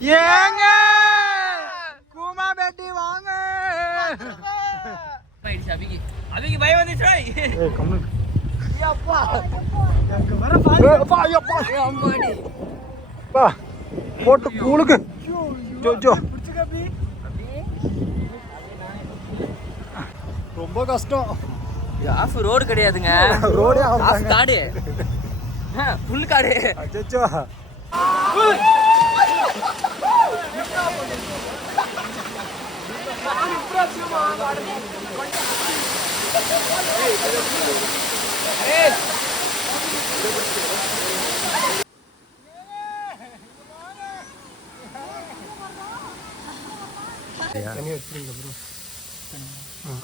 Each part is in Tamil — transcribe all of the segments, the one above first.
ஏங்க கூமா பேட்டி வாங்க. அபிக்கு பயம் வந்துச்சு. ஏய் கம்மு. ஐயப்பா. எனக்கு வர பாரு. அப்பா ஐயப்பா. அம்மாடி. பா. போட்டு கூளுக்கு. ஜோ. புடிச்சுக்க அபி. ரொம்ப கஷ்டம். ஆஃப் ரோடு கிடையாதுங்க. ரோடே ஆஃப் காடு. புல் காடு. அச்சச்சோ.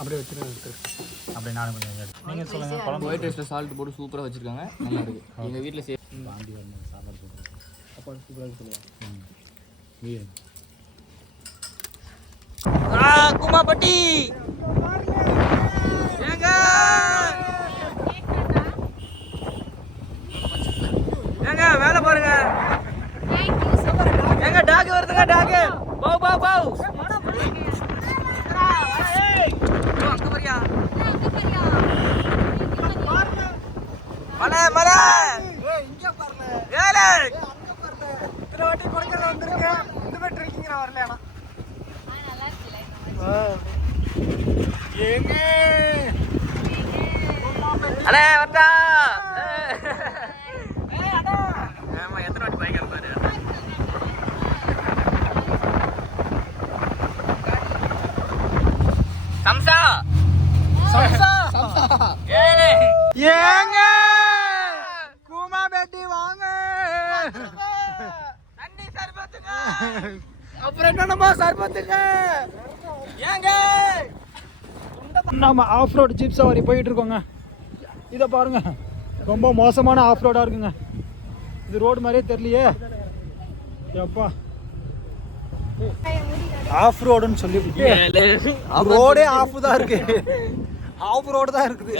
அப்படியே அப்படியே நானும் கொஞ்சம் நீங்கள் சொல்லுங்கள். குழம்பு ஒயிட் ரைஸில் சால்ட் போட்டு சூப்பராக வச்சுருக்காங்க, நல்லா இருக்கு. எங்கள் வீட்டில் வாந்தி வரணும் சாப்பாடு போடுறோம். சாப்பாடு சூப்பராக சொல்லுவாங்க. குமாப்பட்டி ஏங்க ஏங்க வேலை பாருங்க. ஏங்க டாக் வருதுங்க. டாக் பாவ் அங்க பாரியா மலை இங்கே பாருங்க. வேலை அங்கே பாருங்க. இத்தனை வாட்டி கொடுக்கல வந்துருங்க. இந்த மாதிரி ட்ரிக்கிங்கிற வரல. ஏங்க அண்ணே வந்தா. ஆமா எத்தனை வாட்டி பயங்கர பாரு. சம்சா ஏங்க கூமா பேட்டி வாங்க. தண்ணி சர்பத்துங்க. அப்புறம் என்னமா சர்பத்துங்க. ஏங்க நம்ம ஆஃப் ரோடு ஜீப் சவாரி போயிட்டு இருக்கோங்க. இதை பாருங்க, ரொம்ப மோசமான ஆஃப் ரோடாக இருக்குங்க. இது ரோடு மாதிரியே தெரியலையே. எப்பா ஆஃப் ரோடுன்னு சொல்லி ரோடே ஆஃப் தான் இருக்கு. ஆஃப் ரோடு தான் இருக்குது.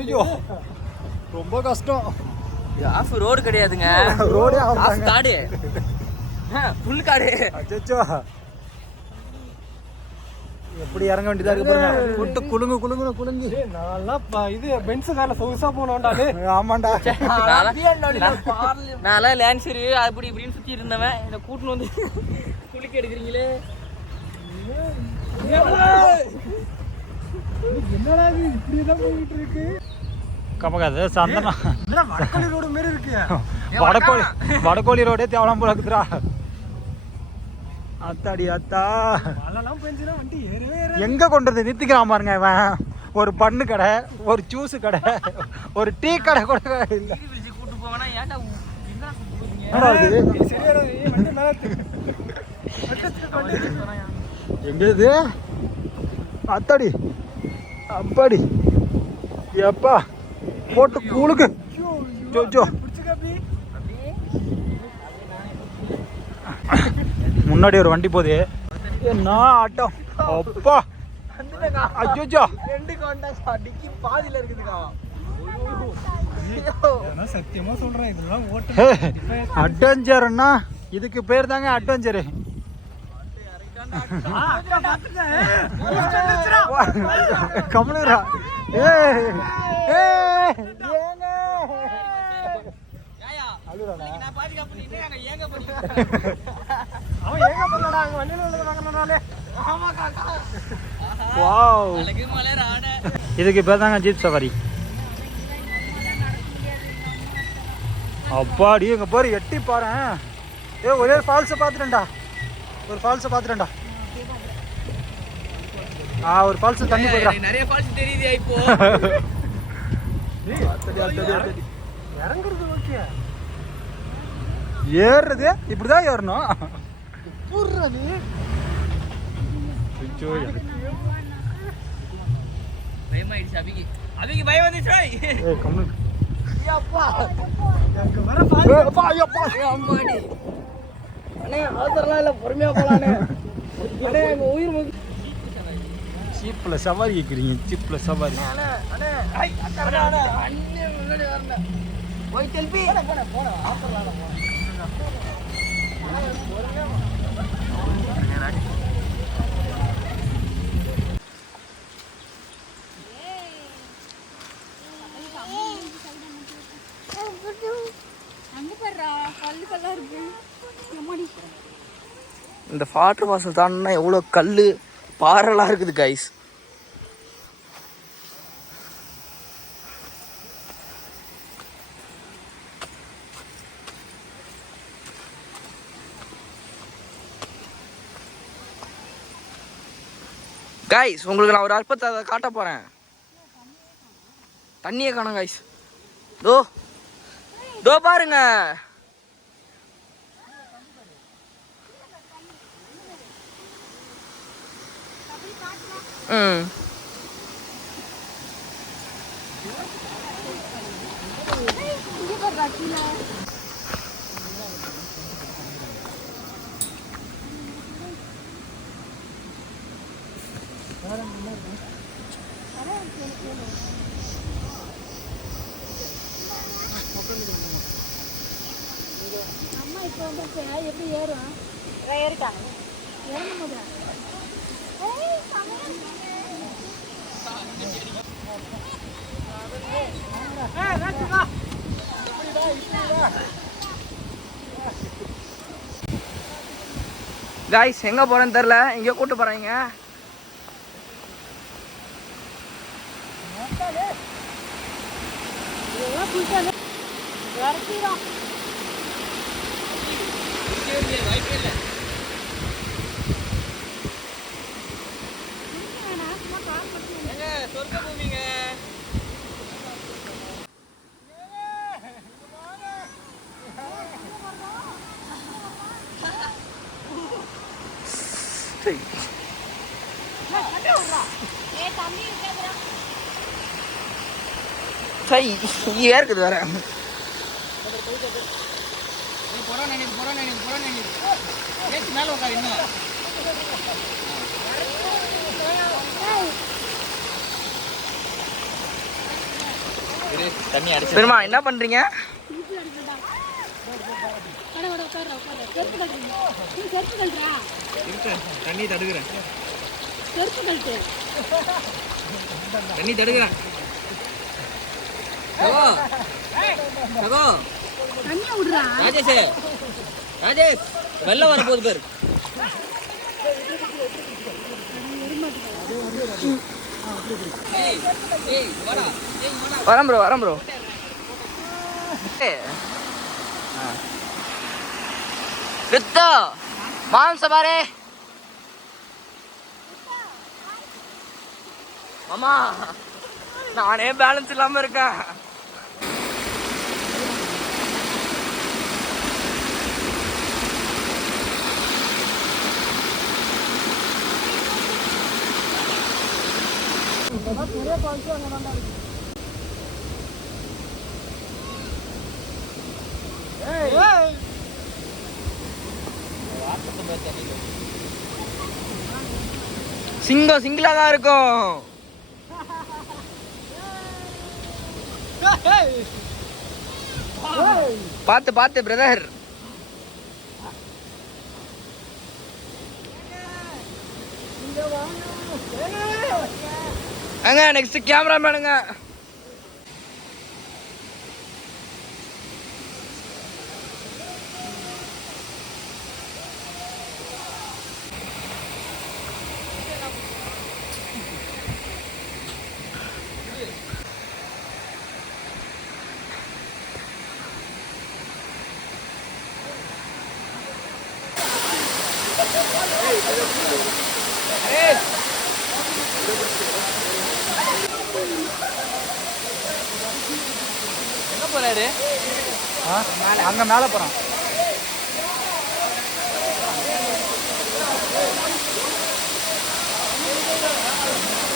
ஐயோ ரொம்ப கஷ்டம். ஆஃப் ரோடு கிடையாதுங்க. ரோடே ஆஃப் காடு. புல் காடு. அச்சச்சோ. எப்படி இறங்க வேண்டியதா இருக்கு பாருங்க. போட்டு குலுங்கு. நல்லா இது பென்ஸ் கார்ல சொகுசா போனோம்டாலே. ஆமாண்டா. நான்லாம் லேன்சரு அப்படி இப்படின்னு சுத்தி இருந்தவன் இந்த கூட்டுன்னு வந்து குளிக்க எடுக்கிறீங்களே. என்னடா இது இப்படிதான் போயிட்டு இருக்கு. கமகாது சந்தனா வடக்கோழி ரோடு மாதிரி இருக்கு. வடக்கோழி ரோடே தேவலாம் போல இருக்குதுடா. அத்தாடி அத்தா. மழைலாம் பெஞ்சுனா வண்டி ஏறவே எங்க கொண்டு வந்து நிறுத்திக்கிறான் பாருங்க இவன். ஒரு பண்ணு கடை, ஒரு ஜூஸ் கடை, ஒரு டீ கடை கூட இல்லை. கூட்டு போவேனா ஏன்டா எங்க இது அத்தாடி அப்பாடி எப்பா போட்டு கூளுக்கு. ஜோ முன்னாடி ஒரு வண்டி போகுது. என்ன ஆட்டம் அப்பா. அஜோஜோ பாதியில இருக்குதுக்கா. சத்தியமா சொல்றேன் இதெல்லாம் அட்வென்ச்சர்னா இதுக்கு பேர் தாங்க அட்வென்ச்சரு. கமலுரா இதுக்கு பேர் தாங்க ஜீப் சவாரி. அப்பாடி எங்க பாரு எட்டி பாரு. ஒரே ஃபால்ஸை பார்த்துட்டேன்டா. ஒரு ஃபால்ஸ் தண்ணி போடுறா. நிறைய ஃபால்ஸ் தெரியுது இப்போ. இறங்குறது ஓகே, ஏறுறது இப்படிதான் ஏறணும். பயமாயிடுச்சு அபிக்கு. அபிக்கு பயம் வந்துச்சு. பொறுமையா போலானே. உயிர் ஜீப்ல சவாரி கேக்குறீங்க. ஜீப்ல சவாரி இந்த வாட்டர் ஃபால்ஸ் தாண்டினா எவ்வளோ கல் பாறைலாம் இருக்குது கைஸ். கைஸ் உங்களுக்கு நான் ஒரு அற்பத்தை அதை காட்ட போகிறேன். தண்ணியே காணும் கைஸ். தோ தோ பாருங்க. ம் அம்மா இப்போ வந்து எப்படி ஏறும்? ஏறிட்டாங்க. ஏறும் போது கைஸ் எங்கே போகிறேன்னு தெரில, எங்கேயோ கூப்பிட்டு போகிறாங்க. சொர்க்க பூமிங்க. சரி இருக்குது வேற. பெருமா என்ன பண்றீங்க? தண்ணி தடுக்கிறேன். தண்ணி தடுக்கிறேன். ராஜேஷ் ராஜேஷ் வெள்ள வர போகுது பேர். வரம் ப்ரோ வித்தோ மாம்ச பாரு மாமா. நானே பேலன்ஸ் இல்லாம இருக்கேன். சிங்கம் சிங்கிளா தான் இருக்கும். பார்த்து பார்த்து பிரதர். அங்க நெக்ஸ்ட் கேமராமேனுங்க. எங்க போறாரு? அங்க மேல போறான்.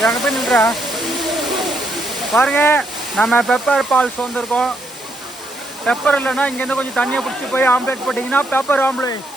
அங்க போய் நின்றா பாருங்க. நம்ம பெப்பர் பால்ஸ் வந்திருக்கோம். பெப்பர் இல்லைன்னா இங்கேருந்து கொஞ்சம் தண்ணியை பிடிச்சி போய் ஆம்லேட் போட்டிங்கன்னா பெப்பர் ஆம்லேட்.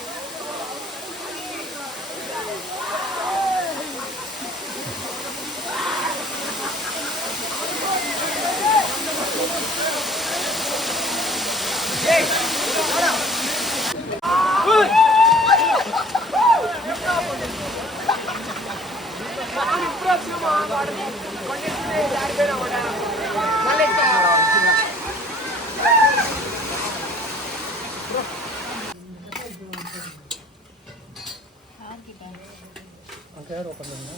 சேர் உட்காந்துருங்க.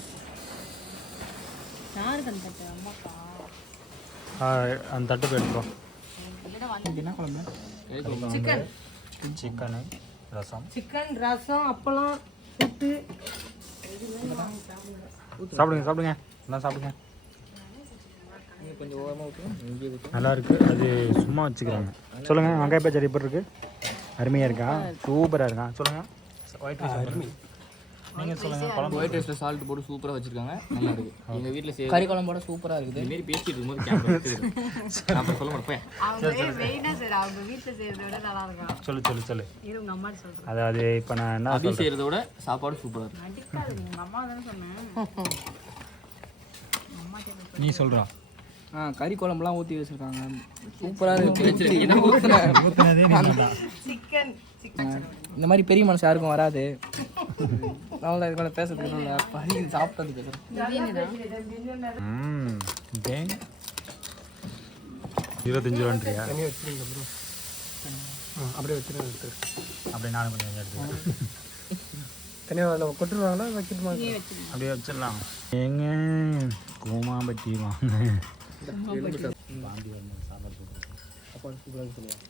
யாருக்கு அந்த தட்டு? அம்மாக்கா. அந்த தட்டு போய் எடுத்துரும். என்ன குழம்பு? சிக்கன். சிக்கனு, ரசம். சிக்கன், ரசம், அப்பளம், புட்டு. சாப்பிடுங்க சாப்பிடுங்க எல்லாம் சாப்பிடுங்க. கொஞ்சம் ஓரமாக ஊற்றுவோம். நல்லா இருக்கு. அது சும்மா வச்சுக்கிறாங்க. சொல்லுங்க வெங்காய பச்சடி எப்படி இருக்கு? அருமையாக இருக்கா? சூப்பராக இருக்கா? சொல்லுங்க. ஒயிட் ரைஸ் அருமை. நீங்கள் சொல்லுங்கள். குழம்பு ஒயிட் ரைஸில் சால்ட் போட்டு சூப்பராக வச்சுருக்காங்க. நல்லா இருக்குது. எங்கள் வீட்டில் கறி குழம்போட சூப்பராக இருக்குது. இதுமாரி பேசிட்டு இருக்கும்போது கேமரா அப்புறம் சொல்ல மாட்டேன். சொல்லு சொல்லு சொல்லு. அதாவது இப்போ நான் என்ன அப்படி செய்கிறத விட சாப்பாடு சூப்பராக இருக்குது. நீ சொல்கிறா. கறி குழம்புலாம் ஊற்றி வச்சுருக்காங்க. சூப்பராக இருக்குது. இந்த மாதிரி பெரிய மனசு யாருக்கும் வராது. நான் இது கூட பேசுறதுக்கு இல்லை. பறி சாப்பிட்டது கேட்குறேன். 25 ரூபான்றியா? அப்படியே வச்சுருங்க. அப்படியே நானும் கொஞ்சம் எடுத்துக்கிறேன். தனியாக கொட்டுருவாங்களா வைக்கணுமா? அப்படியே வச்சிடலாம். ஏங்க கோமாம்பட்டி வாங்க. சாப்பாடு சூப்பராக சொல்லுவாங்க.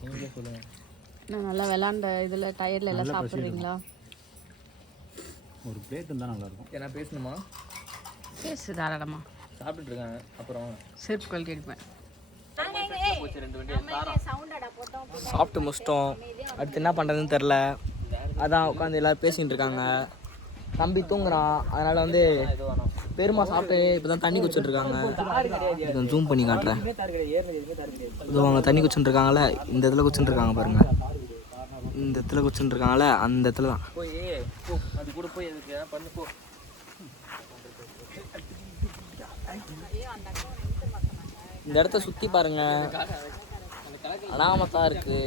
நீங்களே சொல்லுங்கள். நான் நல்லா விளாண்ட இதில் டயர்ல எல்லாம் சாப்பிட்றீங்களா? ஒரு பிளேட் இருந்தால் நல்லாயிருக்கும். ஏன்னா பேசணுமா? பேசு தாராளமா. சாப்பிட்டுட்டு இருக்காங்க. அப்புறம் செருப்பு கொள்கை எடுப்பேன். சாப்பிட்டு முடிச்சிட்டோம். அடுத்து என்ன பண்ணுறதுன்னு தெரில. அதான் உட்காந்து எல்லோரும் பேசிகிட்டு இருக்காங்க. தம்பி தூங்குறான். அதனால் வந்து பெருமா சாப்பிட்டு இப்போ தான் தண்ணி குடிச்சிட்டு இருக்காங்க. கொஞ்சம் ஜூம் பண்ணி காட்டுறேன். இதோ அவங்க தண்ணி குடிச்சுட்டு இருக்காங்களே, இந்த இடத்துல குடிச்சுட்டு இருக்காங்க பாருங்க. இந்த இடத்துல குடிச்சுட்டு இருக்காங்களே, அந்த இடத்துல தான். இந்த இடத்த சுற்றி பாருங்க, அனாமத்தான் இருக்கு.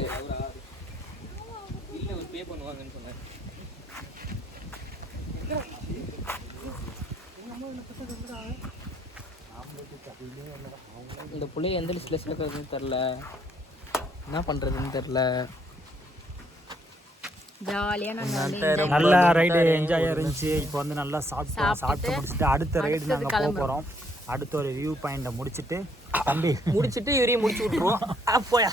இந்த புள்ளைய எந்த லிஸ்ட்ல சேர்க்கறதுன்னு தெரில, என்ன பண்றதுன்னு தெரில. ஜாலியாக நல்லா ரைடு என்ஜாயாக இருந்துச்சு. இப்போ வந்து நல்லா சாப்பிட்டு முடிச்சுட்டு அடுத்த ரைடு நாங்கள் போக போகிறோம். அடுத்த ஒரு வியூ பாயிண்ட்டை முடிச்சுட்டு தம்பி முடிச்சுட்டு இவரையும் முடிச்சு விட்ருவோம். போயா.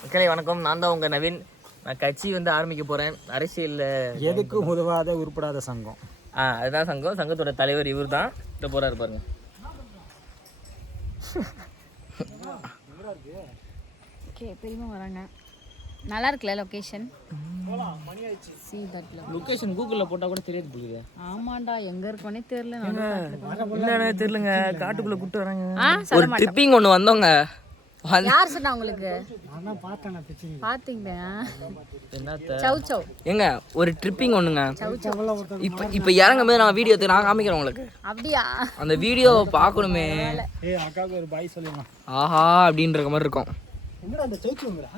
மக்களே வணக்கம், நான் தான் உங்கள் நவீன். நான் கட்சி வந்து ஆரம்பிக்க போகிறேன். அரசியலில் எதுக்கும் உதவாத உருப்படாத சங்கம். அதுதான் சங்கம். சங்கத்தோட தலைவர் இவர் தான். இதை போகிறாரு பாருங்க. ஓகே, பெரியமா வராங்க. நல்லா இருக்குல்ல லொகேஷன்? லொகேஷன் கூகுளில் போட்டால் கூட தெரியாது போகுது. ஆமாண்டா, எங்க இருக்கோனே தெரியல. இல்லைண்ணே தெரியலங்க, காட்டுக்குள்ளே கூப்பிட்டு வராங்க. ஒரு ட்ரிப்பிங் ஒன்று வந்தோங்க. யார் சொன்னா உங்களுக்கு? பாத்தீங்களா? சௌ சௌ ஏங்க ஒரு ட்ரிப்பிங் ஒண்ணுங்க. இப்போ இறங்கும் போது நான் வீடியோ நான் காமிக்கிறேன் உங்களுக்கு. அப்படியா? அந்த வீடியோவை பார்க்கணுமே. அக்காவுக்கு ஒரு பாய் சொல்லுங்க. ஆஹா அப்படின்ற மாதிரி இருக்கும். என்னடா அந்த சௌச்சுங்களா?